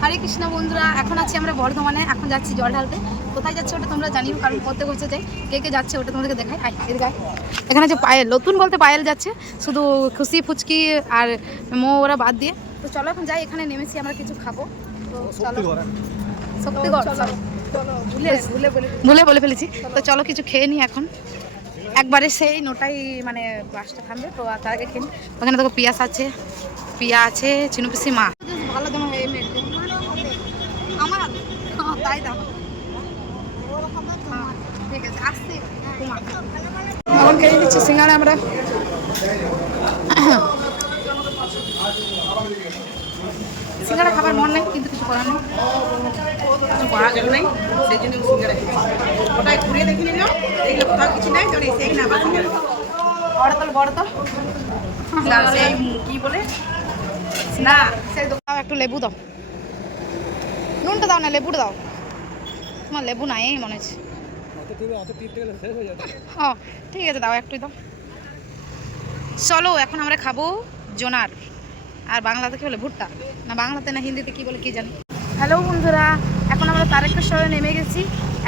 হরে কৃষ্ণ বন্ধুরা, এখন আছি আমরা বর্ধমানে। এখন যাচ্ছি জল ঢালতে। কোথায় যাচ্ছে ওটা তোমরা জানিও, কারণ প্রত্যেক বছর যাই। কে কে যাচ্ছে ওটা তোমাদেরকে দেখাই। এদিকে এখানে যে পায়েল, নতুন বলতে পায়েল যাচ্ছে, শুধু খুশি ফুচকি আর মো ওরা বাদ দিয়ে। তো চলো এখন যাই। এখানে নেমেছি, আমরা কিছু খাবো। তো চলো শক্তিগড়, ভুলে বলে ফেলেছি। তো চলো কিছু খেয়ে নিই এখন একবারে। সেই নোটাই মানে বাসটা থামবে, তো তার আগে খেয়ে নিই। ওখানে দেখো পিয়াস আছে, পিয়া আছে, চিনু পিসি মা। ভালো তোমার আমার তাই দাও। ঠিক আছে, আসতে এখন খেয়ে নিচ্ছি সিঙ্গাড়া আমরা। সিঙ্গাড়া খাবার মন নেই, কিন্তু কিছু করার নেই, কিছু করার জন্য নেই, সেই জন্য সিঙ্গারা খেয়েছি। ওটাই ঘুরে দেখে নিলাম, দেখলে কোথাও কিছু নাই, তো সেই না আবার সিঙ্গারা বড়তল সেই কি বলে না, সেই দোকান। একটু লেবু দাও, নুনটা দাও না, লেবুটা দাও। তোমার লেবু নাই মনে হচ্ছে। ও ঠিক আছে, দাও একটুই দাও। চলো এখন আমরা খাবো জোনার, আর বাংলাতে কি বলে ভুট্টা, না বাংলাতে না হিন্দিতে কি বলে কি জানি। হ্যালো বন্ধুরা, এখন আমরা তারকেশ্বরে নেমে গেছি।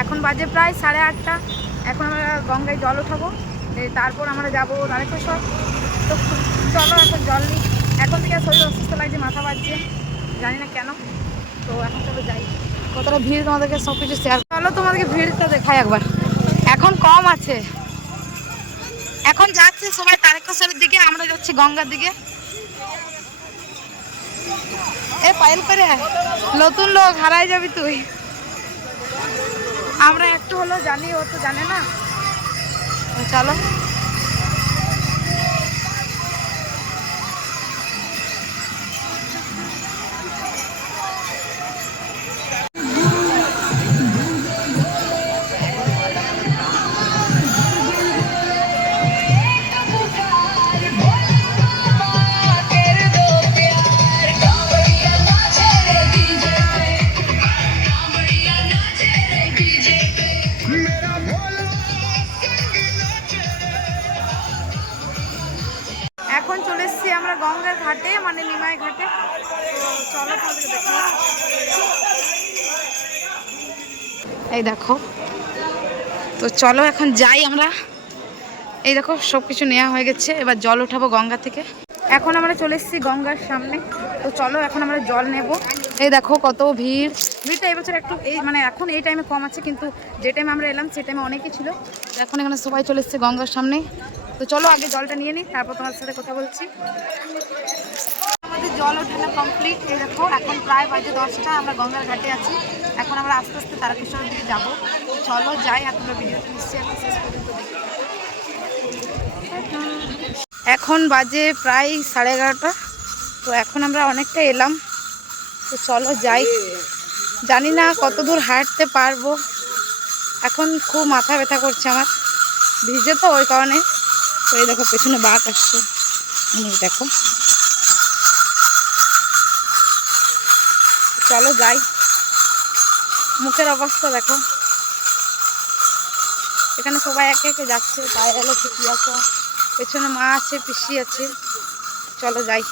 এখন বাজে প্রায় 8:30। এখন আমরা গঙ্গায় জল উঠাবো, তারপর আমরা যাবো তারকেশ্বর। তো চলো এখন জল নিই। এখন থেকে শরীর অসুস্থ লাগছে, মাথা বাজছে, জানি না কেন। তো এখন চলো যাই। কতটা ভিড় তোমাদেরকে সব কিছু শেয়ার। চলো তোমাদেরকে ভিড়টা দেখাই একবার। এখন কম আছে, এখন যাচ্ছে সবাই তারকেশ্বরের দিকে, আমরা যাচ্ছি গঙ্গার দিকে। এ পায়েল করে নতুন লোক, হারাই যাবি তুই। আমরা একটু হলো জানি, ও তো জানে না। চলো এখন চলে এসেছি আমরা গঙ্গার ঘাটে, মানে নিমাই ঘাটে। তো চলো তোমাদেরকে দেখো। এই দেখো, তো চলো এখন যাই আমরা। এই দেখো সব কিছু নেওয়া হয়ে গেছে, এবার জল উঠাবো গঙ্গা থেকে। এখন আমরা চলে এসেছি গঙ্গার সামনে। তো চলো এখন আমরা জল নেব। এই দেখো কত ভিড়। ভিড়টা এবছর একটু মানে এখন এই টাইমে কম আছে, কিন্তু যে টাইমে আমরা এলাম সে টাইমে অনেকই ছিল। এখন এখানে সবাই চলে এসেছে গঙ্গার সামনে। তো চলো আগে জলটা নিয়ে নিই, তারপর তোমার সাথে কথা বলছি। আমাদের জল ওঠানো কমপ্লিট। এই দেখো এখন প্রায় বাজে 10টা, আমরা গঙ্গার ঘাটে আছি। এখন আমরা আস্তে আস্তে তারকেশ্বরের দিকে যাবো। চলো যাই, আর তোমরা ভিডিওটা নিশ্চয়ই এখন শেষ পর্যন্ত দেখো। এখন বাজে প্রায় 11:30। তো এখন আমরা অনেকটা এলাম। তো চলো যাই, জানি না কত দূর হাঁটতে পারবো। এখন খুব মাথা ব্যথা করছে আমার, ভিজে তো ওই কারণে। তো এই দেখো পেছনে বাঘ আসছে, দেখো। চলো যাই, মুখের অবস্থা দেখো। এখানে সবাই একে একে যাচ্ছে, পায়ে এলো ঠিকই আছে, পেছনে মা আছে, পিসি আছে। চলো যাই।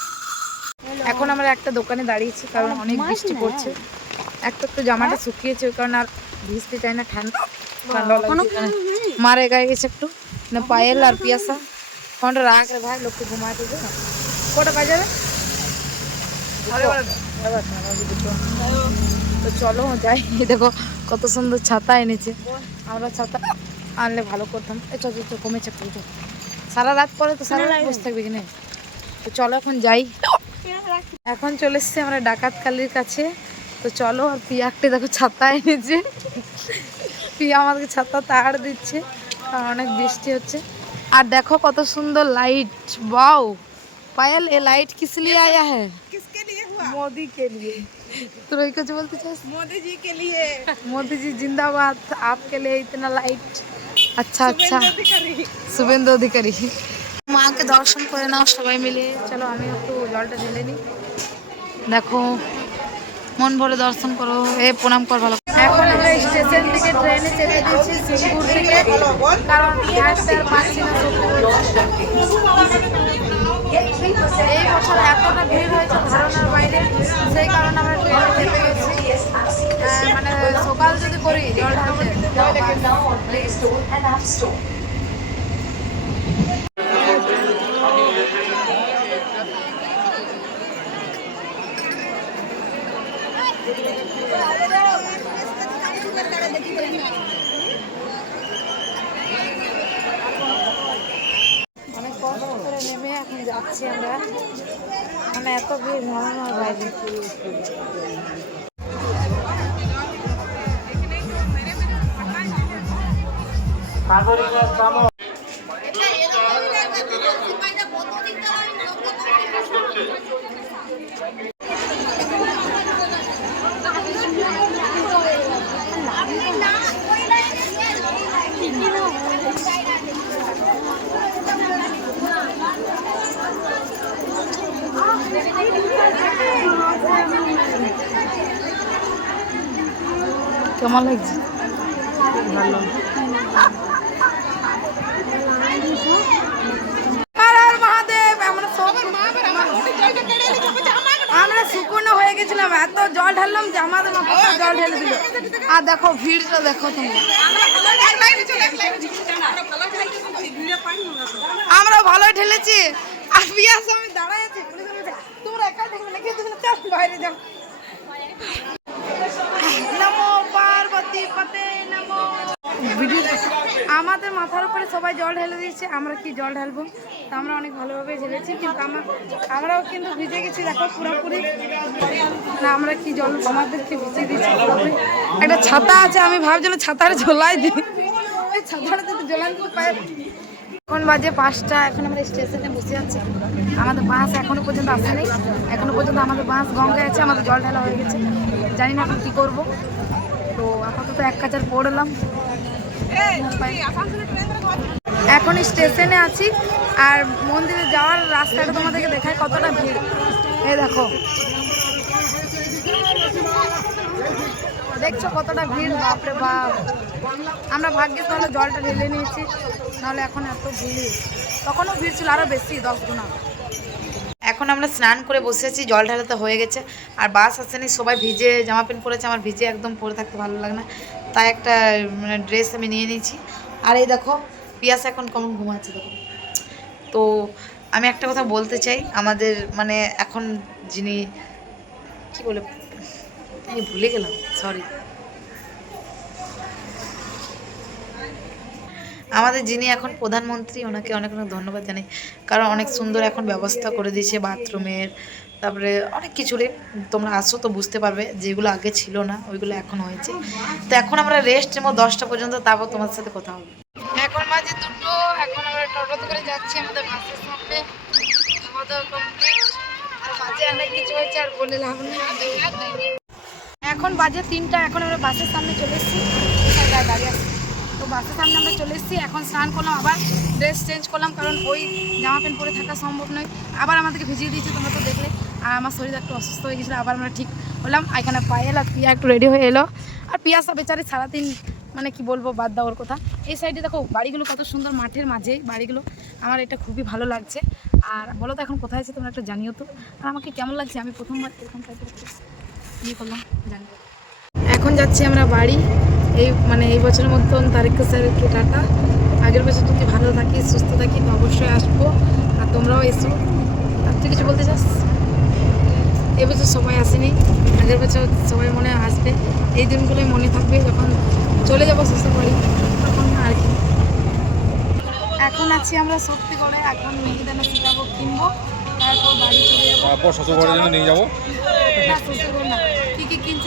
এখন আমরা একটা দোকানে দাঁড়িয়েছি, কারণ অনেক বৃষ্টি পড়ছে। একটু জামাটা শুকিয়েছে, ওই কারণে আর ভিজতে চাই না, ঠান্ডা লাগছে। মারে গায়ে গেছে একটু না। পায়েল আর পিয়াসা ফোনটা রাখ রে ভাই, লোককে ঘুমাতে দে না। কটা বাজে? তো চলো যাই। দেখো কত সুন্দর ছাতা এনেছে, আমরা ছাতা আনলে ভালো করতাম। কমেছে একটু, সারা রাত পরে তো সারা রাত বসে থাকবে কিনা। তো চলো এখন যাই। এখন চলে এসছি আমরা ডাকাত কালীর কাছে। তো চলো, আর পিয়াকটা দেখো ছাতা এনেছে। পিয়া আমাদেরকে ছাতা তাড় দিচ্ছে, কারণ অনেক বৃষ্টি হচ্ছে। আর দেখো কত সুন্দর লাইট। वाओ पायल, ये लाइट किस लिए आया है? किसके लिए हुआ? मोदी के लिए। तो वही कुछ बोलते चाहे? मोदी जी के लिए। मोदी जी जिंदाबाद, आपके लिए इतना लाइट। अच्छा अच्छा, शुभेंदु अधिकारी। শুভেন্দু অধিকারী। মাকে দর্শন করে নাও সবাই মিলে। চলো আমি একটু জলটা ঢেলে নিই। দেখো মন ভরে দর্শন করো, এ প্রণাম কর ভালো। এখন আমরা স্টেশন থেকে ট্রেনে চেপে দিয়েছি সিঙ্গুর থেকে, কারণ হাঁটতে আর পারছি না। এই বছর এতটা ভিড় হয়েছে ধারণার বাইরে, সেই কারণে আমরা ট্রেনে চেপে গেছি। বাস। now on Play Store and App Store. অনেক কষ্ট করে নেমে এখন যাচ্ছি আমরা, মানে এত ভিড় ধারণার বাইরে। কেমন লাগছে? ভালো। আমরা শুকনো হয়ে গেছিলাম, এত জল ঢাললাম যে আমাদের মাথায় জল ঢেলে দিল। আর দেখো ভিড়টা দেখো তোমরা, আমরা ভালোই ঢেলেছি। আর পিয়াস আমি দাঁড়াই আছি, তোমরা একাই দেখবে নাকি? চল বাইরে যাও। নমো পার্বতী পতে নমো। আমাদের মাথার উপরে সবাই জল ঢেলে দিয়েছে, আমরা কি জল ঢালবো? তো আমরা অনেক ভালোভাবে ঢেলেছি, কিন্তু আমরাও কিন্তু ভিজে গেছি দেখো পুরোপুরি। না আমরা কি জল আমাদেরকে ভিজে দিয়েছি পুরোপুরি। একটা ছাতা আছে, আমি ভাবছিলাম ছাতার ঝোলাই দিই, ওই ছাতাটা যদি ঝোলান দিতে পারে। এখন বাজে 5টা, এখন আমরা স্টেশনে বসে আছি। আমাদের বাস এখনো পর্যন্ত আসেনি, এখনো পর্যন্ত আমাদের বাস গঙ্গায় আছে, আমাদের জল ঢালা হয়ে গেছে। জানি না এখন কী করবো। তো আপাতত এক কাচার পড়লাম। এখন স্টেশনে আছি, আর মন্দিরে যাওয়ার রাস্তাটা তোমাদেরকে দেখায় কতটা ভিড়। এই দেখো, দেখছো কতটা ভিড়, বাপরে বাপ। আমরা ভাগ্যিস ভালো জলটা ঢেলে নিয়েছি, নাহলে এখন এত ভিড়। তখনও ভিড় ছিল আরও বেশি, 10 গুণা। এখন আমরা স্নান করে বসে আছি, জল ঢালাতে হয়ে গেছে। আর বাস আসেনি, সবাই ভিজে জামা প্যান্ট পরেছে। আমার ভিজে একদম পরে থাকতে ভালো লাগে না, তাই একটা মানে ড্রেস আমি নিয়ে নিয়েছি। আর এই দেখো পিয়াস এখন কেমন ঘুমাচ্ছে দেখো। তো আমি একটা কথা বলতে চাই, আমাদের মানে এখন যিনি কি বলে আমি ভুলে গেলাম, সরি। আমাদের যিনি এখন প্রধানমন্ত্রী, ওনাকে অনেক অনেক ধন্যবাদ জানাই, কারণ অনেক সুন্দর এখন ব্যবস্থা করে দিয়েছে বাথরুমের, তারপরে অনেক কিছুরই। তোমরা আসো তো বুঝতে পারবে, যেগুলো আগে ছিল না ওইগুলো এখন হয়েছে। তো এখন আমরা রেস্ট নেবো 10টা পর্যন্ত, তারপর তোমার সাথে কথা হবে। এখন বাজে 2টো, এখন আমরা টোটোতে করে যাচ্ছি আমাদের বাসের সামনে। আমাদের কমপ্লিট, আর মাঝে অনেক কিছু হয়েছে, আর বলে লাভ নেই। এখন বাজে 3টা, এখন আমরা বাসের সামনে চলে এসেছি, দাঁড়িয়ে আছি। তো বাসের সামনে আমরা চলে এসেছি, এখন স্নান করলাম, আবার ড্রেস চেঞ্জ করলাম, কারণ ওই জামা প্যান্ট পরে থাকা সম্ভব নয়। আবার আমাদেরকে ভিজিয়ে দিয়েছে, তোমরা তো দেখলে। আর আমার শরীর একটু অসুস্থ হয়ে গেছিলো, আবার আমরা ঠিক হলাম। এখানে পায়েল আর পিয়া একটু রেডি হয়ে এলো। আর পিয়াসা বেচারি সারাদিন মানে কি বলবো, বাদ দেওয়ার কথা। এই সাইডে দেখো বাড়িগুলো কত সুন্দর, মাঠের মাঝে বাড়িগুলো। আমার এটা খুবই ভালো লাগছে। আর বলো তো এখন কোথায় আছে তোমরা একটু জানিও তো, আর আমাকে কেমন লাগছে। আমি প্রথমবার এরকম টাইপের ইয়ে করলাম, জানি। এখন যাচ্ছি আমরা বাড়ি। এই বছরের মতন তারিক স্যারকে টাটা। আগের বছর যদি ভালো থাকি, সুস্থ থাকি, তো অবশ্যই আসবো, আর তোমরাও এসো। আর তুই কিছু বলতে চাস? এবছর সবাই আসেনি, আগের বছর সবাই মনে আসবে। এই দিনগুলোই মনে থাকবে, যখন চলে যাবো শ্বশুর বাড়ি তখন আর কি। এখন আছি আমরা শক্তিগড়ে, এখন মেহেদানা সীতাভোগ কিনবো, তারপর বাড়ি চলে যাবো। শ্বশুর বাড়ির জন্য নিয়ে যাবো। না শ্বশুর না, কী কী কিনছি